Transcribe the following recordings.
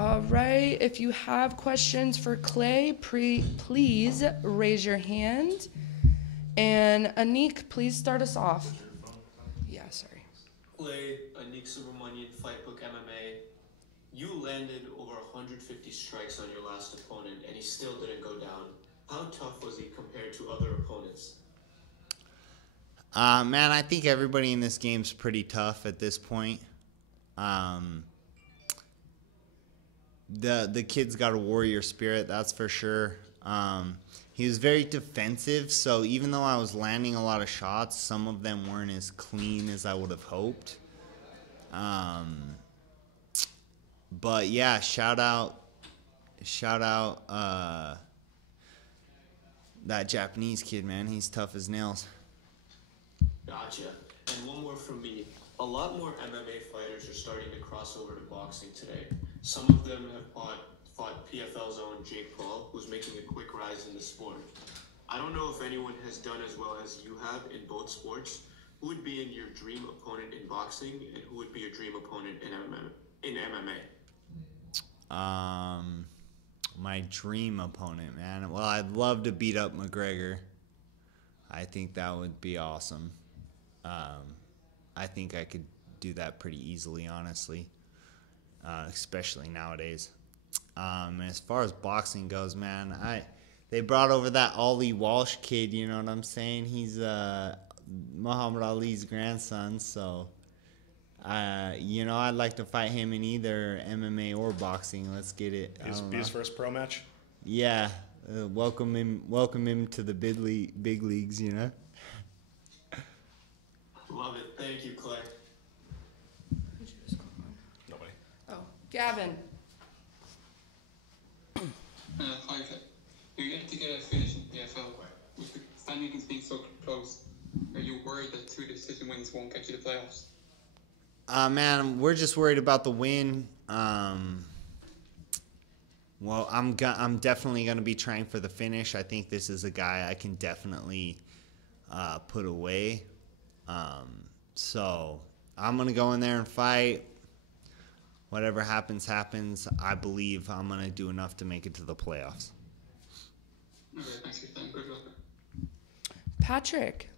All right. If you have questions for Clay, please raise your hand. And Anik, please start us off. Yeah, sorry. Clay, Anik Subramanian, Fightbook MMA. You landed over 150 strikes on your last opponent, and he still didn't go down. How tough was he compared to other opponents? Man, I think everybody in this game's pretty tough at this point. The kid's got a warrior spirit, that's for sure. He was very defensive, so even though I was landing a lot of shots, some of them weren't as clean as I would have hoped. But yeah, shout out that Japanese kid, man. He's tough as nails. Gotcha. And one more from me. A lot more MMA fighters are starting to cross over to boxing today. Some of them have fought PFL's own Jake Paul, who's making a quick rise in the sport. I don't know if anyone has done as well as you have in both sports. Who would be in your dream opponent in boxing, and who would be your dream opponent in MMA? My dream opponent, man. Well, I'd love to beat up McGregor. I think that would be awesome. I think I could do that pretty easily, honestly, especially nowadays. As far as boxing goes, man, they brought over that Ollie Walsh kid, you know what I'm saying? He's Muhammad Ali's grandson, so I'd like to fight him in either MMA or boxing. Let's get it. Be his first pro match? Yeah. Welcome him to the big leagues, you know? Love it. Thank you, Clay. Who'd you just call on? Nobody. Oh, Gavin. Hi, Clay. You're yet to get a finish in PFL. With the standings being so close, are you worried that 2 decision wins won't get you the playoffs? Man, we're just worried about the win. Well, I'm definitely going to be trying for the finish. I think this is a guy I can definitely put away. So I'm going to go in there and fight. Whatever happens, happens. I believe I'm going to do enough to make it to the playoffs. Okay, thanks for your time. Good luck. Patrick.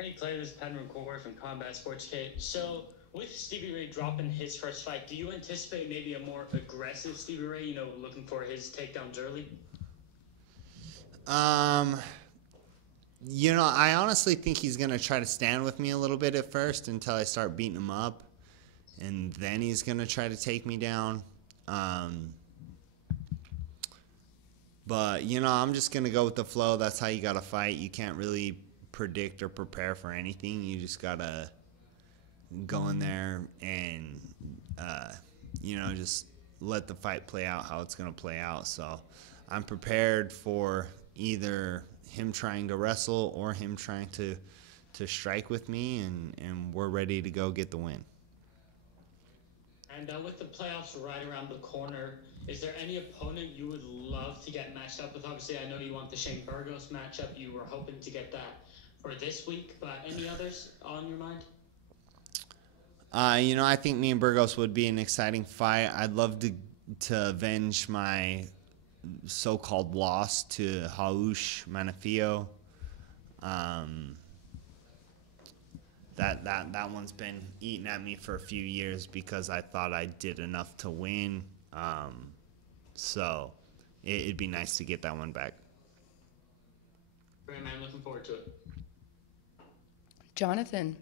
Hey Clay, this is Padman McCord from Combat Sports Kit. So, with Stevie Ray dropping his first fight, do you anticipate maybe a more aggressive Stevie Ray, looking for his takedowns early? I honestly think he's going to try to stand with me a little bit at first until I start beating him up. And then he's going to try to take me down. But, I'm just going to go with the flow. That's how you got to fight. You can't really predict or prepare for anything. You just got to go in there and, just let the fight play out how it's going to play out. So I'm prepared for either him trying to wrestle or him trying to strike with me, and we're ready to go get the win. And with the playoffs right around the corner, is there any opponent you would love to get matched up with? Obviously, I know you want the Shane Burgos matchup. You were hoping to get that for this week, but any others on your mind? I think me and Burgos would be an exciting fight. I'd love to avenge my so-called loss to Haush Manafio. That one's been eating at me for a few years because I thought I did enough to win. So it'd be nice to get that one back. Great, man. Looking forward to it. Jonathan.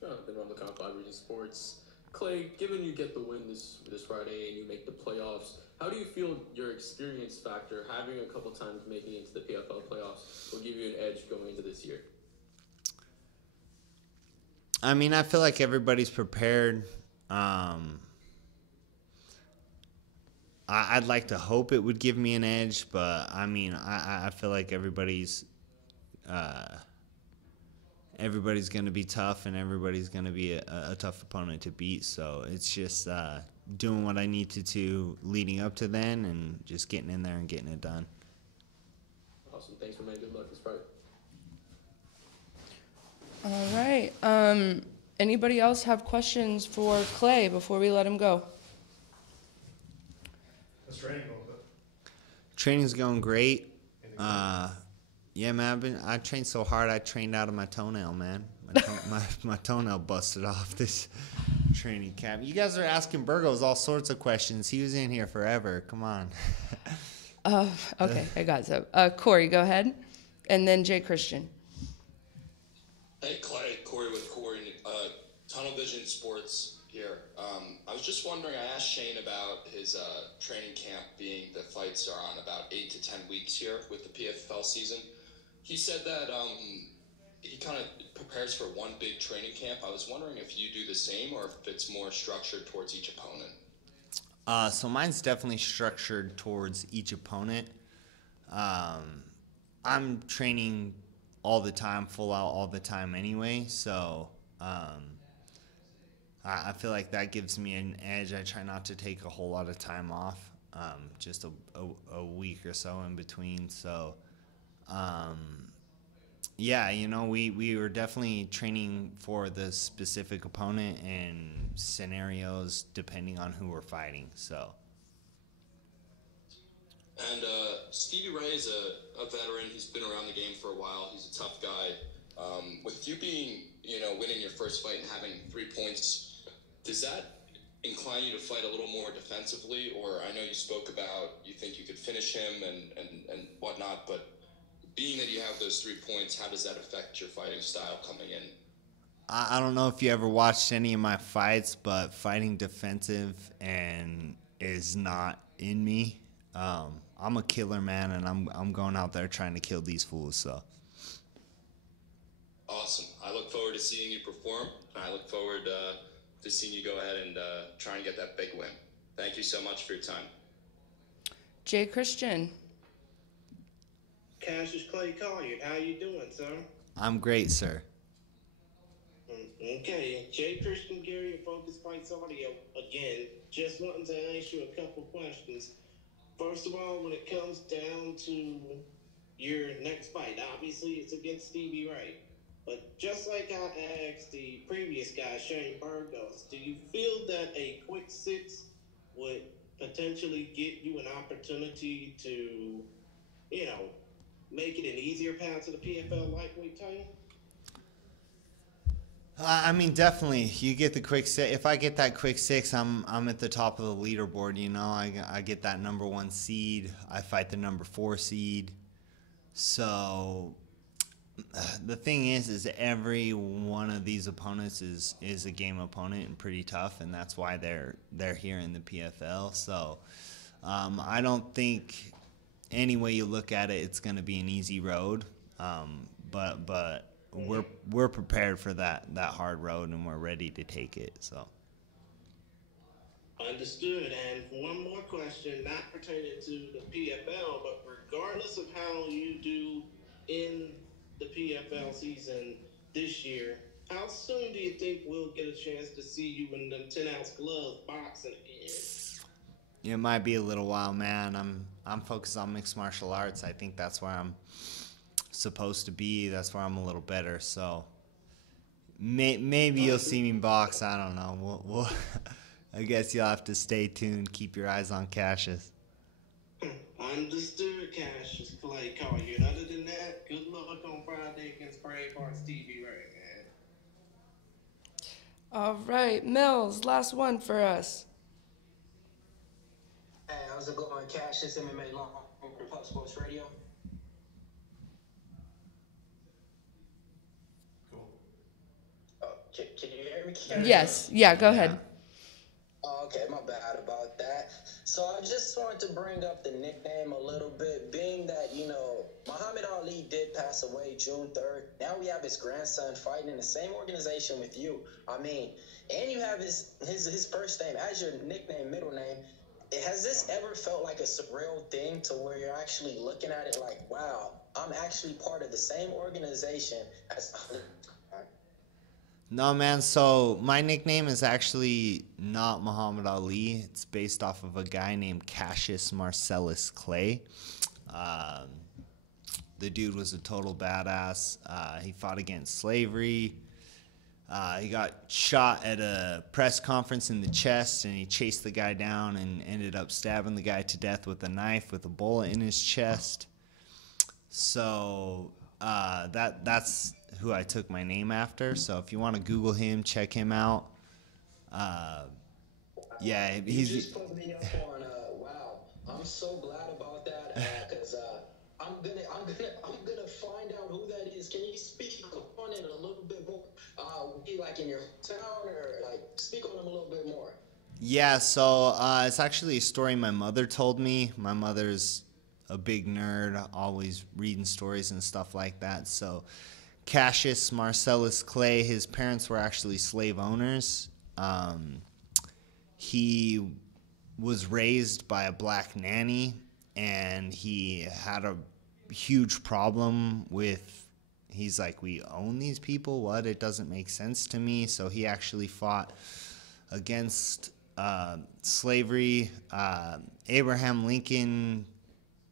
Jonathan on the Comp 5 Region Sports. Clay, given you get the win this Friday and you make the playoffs, how do you feel your experience factor, having a couple times making it into the PFL playoffs, will give you an edge going into this year? I mean, I feel like everybody's prepared. I'd like to hope it would give me an edge, but I mean, I feel like everybody's going to be tough, and everybody's going to be a tough opponent to beat. So it's just doing what I need to do leading up to then, and just getting in there and getting it done. Awesome. Thanks for making good luck this Friday. All right. Anybody else have questions for Clay before we let him go? How's training going? Training's going great. Yeah, man, I trained so hard I trained out of my toenail, man. My toenail busted off this training camp. You guys are asking Burgos all sorts of questions. He was in here forever. Come on. Okay, I got so. Corey, go ahead. And then Jay Christian. Hey, Clay, Corey with Corey, Tunnel Vision Sports here. I was just wondering, I asked Shane about his training camp being the fights are on about 8 to 10 weeks here with the PFL season. He said that he kind of prepares for one big training camp. I was wondering if you do the same or if it's more structured towards each opponent. So mine's definitely structured towards each opponent. I'm training all the time, full out all the time anyway, so I feel like that gives me an edge. I try not to take a whole lot of time off, just a week or so in between. So, yeah, you know, we were definitely training for the specific opponent and scenarios depending on who we're fighting. So. And Stevie Ray is a veteran. He's been around the game for a while. He's a tough guy. With you being, winning your first fight and having 3 points, does that incline you to fight a little more defensively? Or I know you spoke about you think you could finish him and whatnot, but being that you have those 3 points, how does that affect your fighting style coming in? I don't know if you ever watched any of my fights, but fighting defensive and is not in me. I'm a killer, man, and I'm going out there trying to kill these fools. So awesome! I look forward to seeing you perform. I look forward to seeing you go ahead and try and get that big win. Thank you so much for your time. Jay Christian. Cassius Clay Collier, how you doing, sir? I'm great, sir. Okay, Jay Christian Gary of Focus Fights Audio again. Just wanting to ask you a couple questions. First of all, when it comes down to your next fight, obviously it's against Stevie Ray. But just like I asked the previous guy, Shane Burgos, do you feel that a quick 6 would potentially get you an opportunity to, make it an easier path to the PFL lightweight title? I mean, definitely. You get the quick 6. If I get that quick 6, I'm at the top of the leaderboard. I get that number 1 seed. I fight the number 4 seed. So the thing is every one of these opponents is a game opponent and pretty tough, and that's why they're here in the PFL. So I don't think any way you look at it, it's going to be an easy road. But we're prepared for that hard road, and we're ready to take it. So understood. And one more question, not pertaining to the PFL, but regardless of how you do in the PFL season this year, how soon do you think we'll get a chance to see you in them 10-ounce gloves boxing again? It might be a little while, man. I'm focused on mixed martial arts. I think that's where I'm supposed to be. That's where I'm a little better. So maybe you'll see me box. I don't know. We'll I guess you'll have to stay tuned. Keep your eyes on Cassius. Understood, Cassius Clay Collier. And other than that, good luck on Friday against Braveheart Stevie Ray, man. All right, Mills, last one for us. Hey, how's it going? Cassius MMA Long for Pub Sports Radio. Can you hear me? Yes. Yeah, go ahead. Oh, okay, my bad about that. So I just wanted to bring up the nickname a little bit, being that, Muhammad Ali did pass away June 3rd. Now we have his grandson fighting in the same organization with you. And you have his first name as your nickname, middle name. Has this ever felt like a surreal thing to where you're actually looking at it like, wow, I'm actually part of the same organization as... No, man. So my nickname is actually not Muhammad Ali. It's based off of a guy named Cassius Marcellus Clay. The dude was a total badass. He fought against slavery. He got shot at a press conference in the chest, and he chased the guy down and ended up stabbing the guy to death with a knife with a bullet in his chest. So that's who I took my name after. So if you want to Google him, check him out. Yeah, You he's. just put me up on. Wow, I'm so glad about that because I'm gonna find out who that is. Can you speak on it a little bit more? Be like in your town or like speak on him a little bit more. Yeah, so it's actually a story my mother told me. My mother's a big nerd, always reading stories and stuff like that. So Cassius Marcellus Clay, his parents were actually slave owners. He was raised by a black nanny, and he had a huge problem with, he's like, we own these people? What? It doesn't make sense to me. So he actually fought against slavery. Abraham Lincoln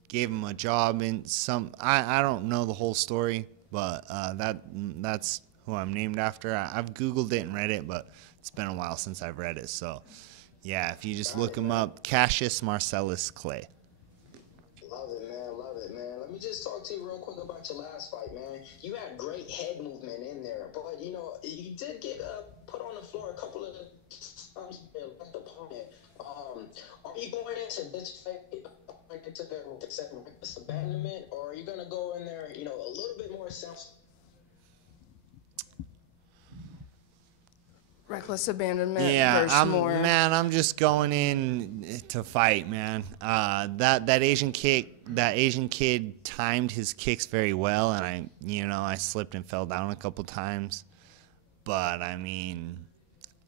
gave him a job in some, I don't know the whole story, but that's who I'm named after. I've Googled it and read it, but it's been a while since I've read it. So yeah, if you just look him up, Cassius Marcellus Clay. Love it, man. Love it, man. Let me just talk to you real quick about your last fight, man. You had great head movement in there, but you know you did get put on the floor a couple of times. Left opponent. Are you going into this fight into the abandonment, or are you gonna go in there, you know, a little bit more self? Reckless abandonment Yeah, versus more. I'm just going in to fight, man. That Asian kid timed his kicks very well, and I slipped and fell down a couple times. But I mean,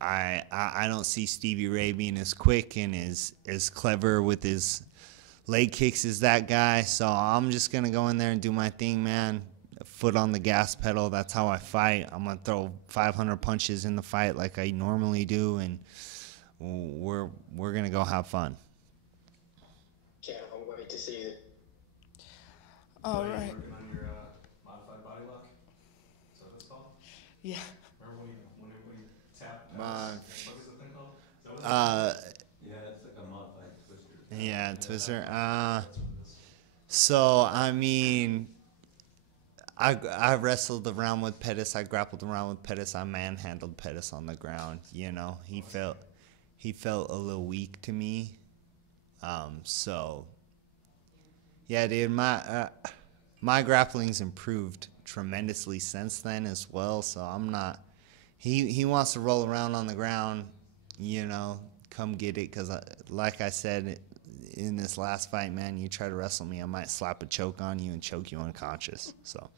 I don't see Stevie Ray being as quick and as clever with his leg kicks as that guy. So I'm just gonna go in there and do my thing, man. Foot on the gas pedal. That's how I fight. I'm gonna throw 500 punches in the fight like I normally do, and we're gonna go have fun. Can't wait to see it. All right. Working on your modified body lock. Is that what it's called? Yeah. Remember when you tap? Uh, what is the thing called? Is that what it's Yeah, it's like a modified twister. Yeah, twister. So I mean, I wrestled around with Pettis. I grappled around with Pettis. I manhandled Pettis on the ground. You know, he felt a little weak to me. So yeah, dude, my grappling's improved tremendously since then as well. So I'm not. He wants to roll around on the ground. You know, come get it, because like I said in this last fight, man, you try to wrestle me, I might slap a choke on you and choke you unconscious. So